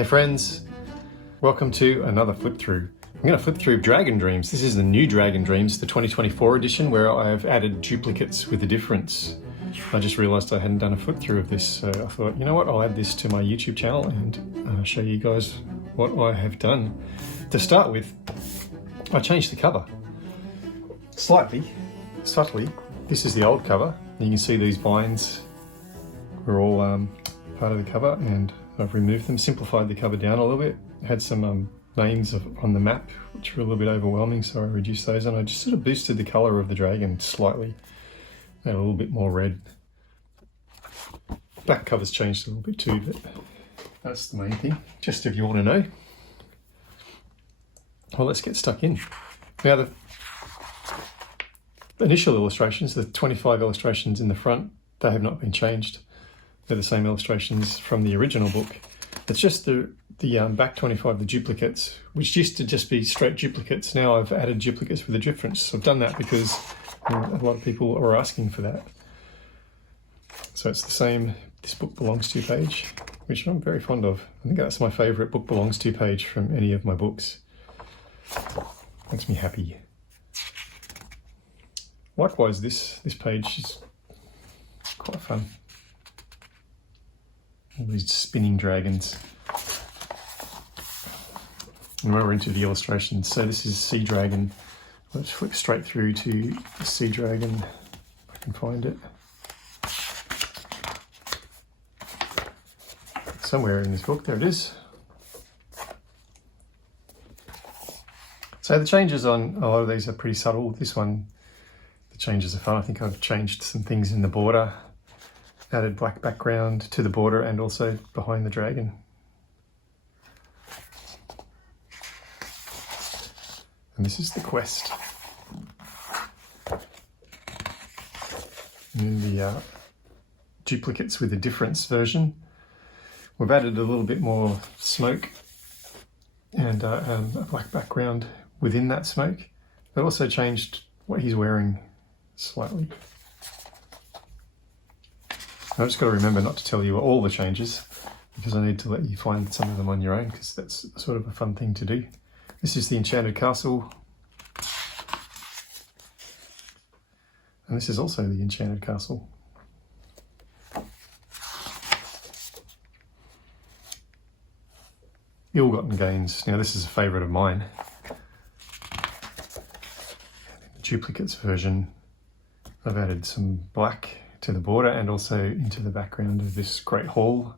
Hey friends, welcome to another flip through. I'm going to flip through Dragon Dreams. This is the new Dragon Dreams, the 2024 edition, where I have added duplicates with a difference. I just realised I hadn't done a flip through of this, so I thought, you know what, I'll add this to my YouTube channel and show you guys what I have done. To start with, I changed the cover. Subtly. This is the old cover. You can see these vines were all part of the cover, and I've removed them, simplified the cover down a little bit. Had some names on the map which were a little bit overwhelming, so I reduced those, and I just sort of boosted the colour of the dragon slightly. Made a little bit more red. Back cover's changed a little bit too, but that's the main thing, just if you want to know. Well, let's get stuck in. Now, the initial illustrations, the 25 illustrations in the front, they have not been changed. They're the same illustrations from the original book. It's just the back 25, the duplicates, which used to just be straight duplicates. Now I've added duplicates with a difference. So I've done that because a lot of people are asking for that. So it's the same "This Book Belongs To" page, which I'm very fond of. I think that's my favourite "Book Belongs To" page from any of my books. Makes me happy. Likewise, this page is quite fun. All these spinning dragons. And we're into the illustrations. So this is Sea Dragon. Let's flick straight through to the Sea Dragon, if I can find it. Somewhere in this book, there it is. So the changes on a lot of these are pretty subtle. This one, the changes are fun. I think I've changed some things in the border. Added black background to the border and also behind the dragon. And this is the quest. And the duplicates with a difference version. We've added a little bit more smoke and a black background within that smoke. But also changed what he's wearing slightly. I've just got to remember not to tell you all the changes, because I need to let you find some of them on your own, because that's sort of a fun thing to do. This is the Enchanted Castle. And this is also the Enchanted Castle. Ill-Gotten Gains. Now this is a favourite of mine. The duplicates version, I've added some black to the border and also into the background of this great hall.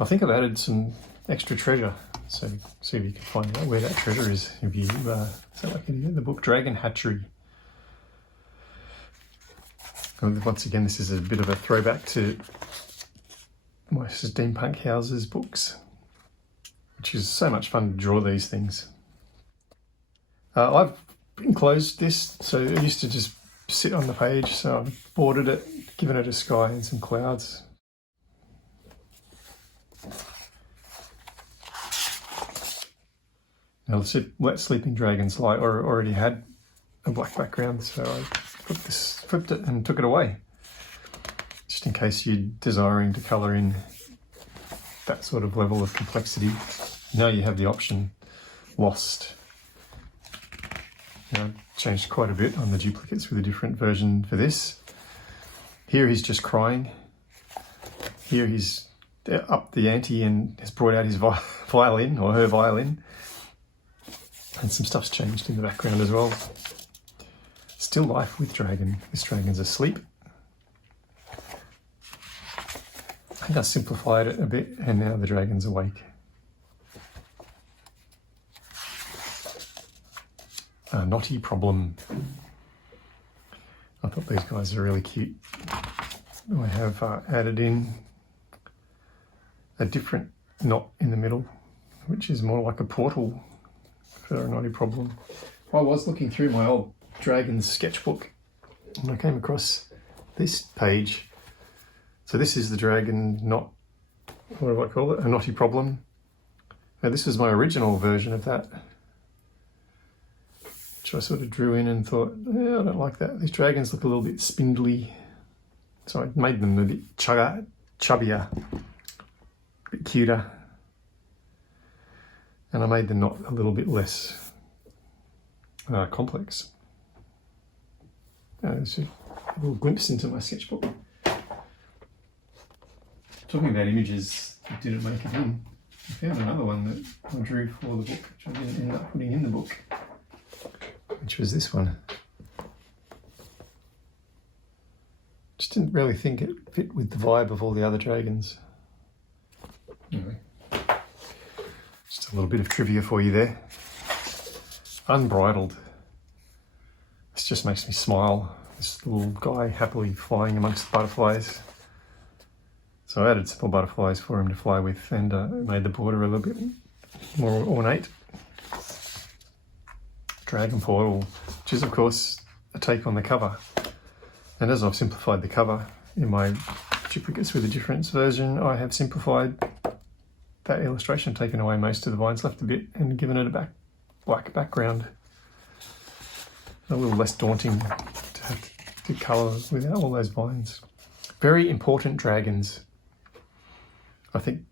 I think I've added some extra treasure, so see if you can find out where that treasure is. If you sound like the book Dragon Hatchery. And once again, this is a bit of a throwback to my steampunk houses books, which is so much fun to draw these things. I've enclosed this, so it used to just sit on the page, so I've bordered it, given it a sky and some clouds. Now the Let Sleeping Dragons Lie already had a black background, so I flipped it and took it away, just in case you're desiring to colour in that sort of level of complexity. Now you have the option Lost. Now, I've changed quite a bit on the duplicates with a different version for this. Here he's just crying. Here he's upped the ante and has brought out his violin, or her violin. And some stuff's changed in the background as well. Still life with dragon. This dragon's asleep. I think I simplified it a bit, and now the dragon's awake. A knotty problem. I thought these guys are really cute. I have added in a different knot in the middle, which is more like a portal for a knotty problem. I was looking through my old Dragons sketchbook and I came across this page. So this is the dragon knot, what do I call it? A knotty problem. Now this was my original version of that, which I sort of drew in and thought, I don't like that. These dragons look a little bit spindly. So I made them a bit chubbier, a bit cuter. And I made the knot a little bit less complex. It's a little glimpse into my sketchbook. Talking about images that didn't make it in, I found another one that I drew for the book, which I didn't end up putting in the book, which was this one. Just didn't really think it fit with the vibe of all the other dragons. Anyway, just a little bit of trivia for you there. Unbridled. This just makes me smile. This little guy happily flying amongst the butterflies. So I added some more butterflies for him to fly with, and made the border a little bit more ornate. Dragon portal, which is of course a take on the cover. And as I've simplified the cover in my duplicates with a difference version, I have simplified that illustration, taken away most of the vines, left a bit, and given it a black background. A little less daunting to have to colour without all those vines. Very important dragons. I think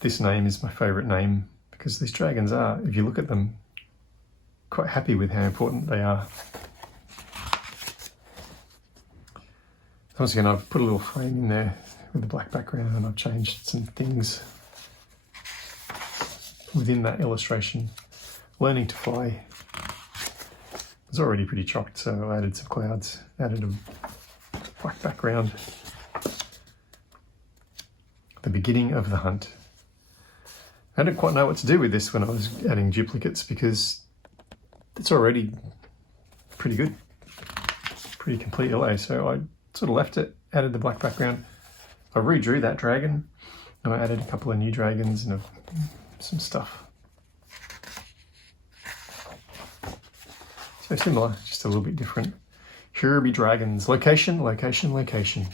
this name is my favourite name because these dragons are, if you look at them, quite happy with how important they are. Once again, I've put a little frame in there with the black background, and I've changed some things within that illustration. Learning to fly. It's already pretty chopped, so I added some clouds, added a black background. The beginning of the hunt. I didn't quite know what to do with this when I was adding duplicates because it's already pretty good, pretty complete LA. So I sort of left it, added the black background. I redrew that dragon and I added a couple of new dragons and some stuff. So similar, just a little bit different. Here be dragons. Location, location, location.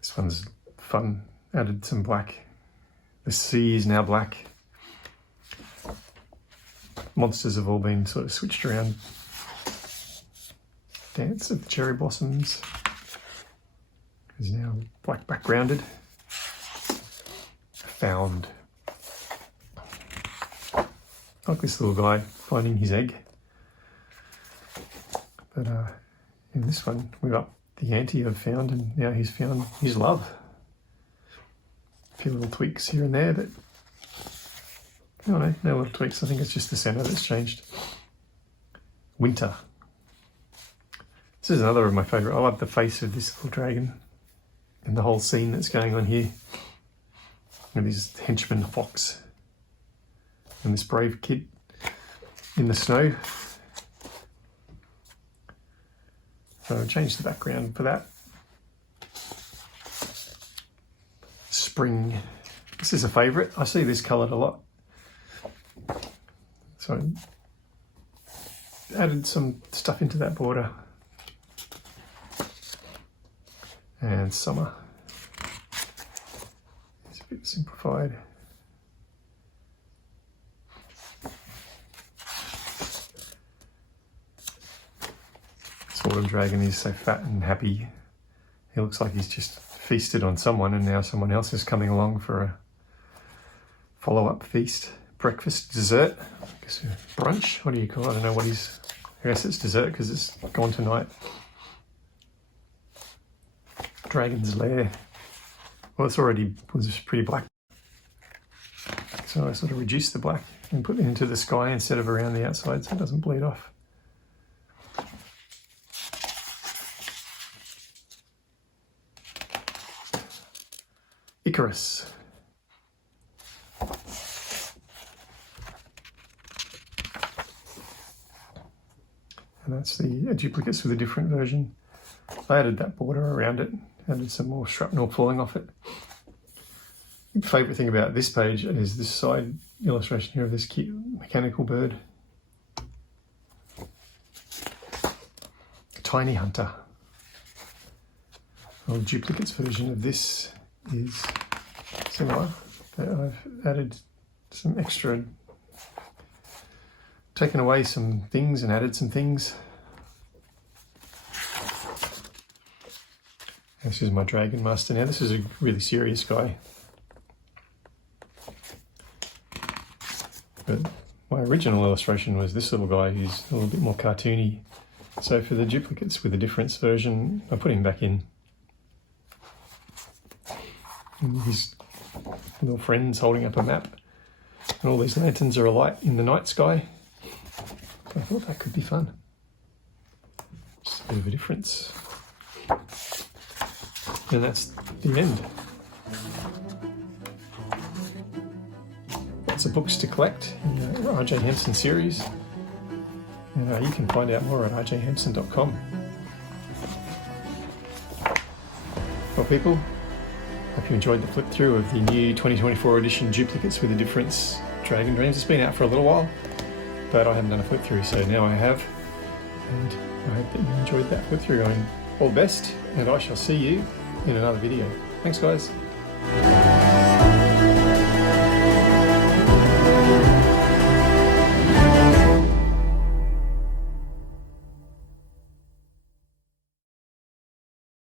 This one's fun. Added some black. The sea is now black. Monsters have all been sort of switched around. Dance of the cherry blossoms is now black backgrounded. Found. Like this little guy finding his egg. But in this one, we've up the ante of found, and now he's found his love. A few little tweaks here and there, but no little tweaks. I think it's just the center that's changed. Winter. This is another of my favorite. I love the face of this little dragon and the whole scene that's going on here. And this henchman fox and this brave kid in the snow. So I changed the background for that. Spring. This is a favourite. I see this coloured a lot. So I added some stuff into that border. And summer. It's a bit simplified. Autumn dragon is so fat and happy. He looks like he's just feasted on someone, and now someone else is coming along for a follow-up feast. Breakfast, dessert, I guess brunch, what do you call it? I don't know what he's, I guess it's dessert because it's gone tonight. Dragon's lair. Well, it's already was pretty black. So I sort of reduced the black and put it into the sky instead of around the outside so it doesn't bleed off. Icarus. And that's the duplicates with a different version. I added that border around it, added some more shrapnel falling off it. The favourite thing about this page is this side illustration here of this cute mechanical bird. Tiny Hunter. Well, duplicates version of this is similar, but I've added some extra, taken away some things and added some things. This is my Dragon Master now. This is a really serious guy. But my original illustration was this little guy who's a little bit more cartoony. So for the duplicates with the Difference version, I put him back in. And his little friends holding up a map. And all these lanterns are alight in the night sky. So I thought that could be fun. Just a bit of a difference. And that's the end. Lots of books to collect in the R.J. Hampson series. And you can find out more at rjhampson.com. Well, people, hope you enjoyed the flip through of the new 2024 edition Duplicates with the Difference Dragon Dreams. It's been out for a little while, but I haven't done a flip through, so now I have. And I hope that you enjoyed that flip through. All the best, and I shall see you in another video. Thanks, guys.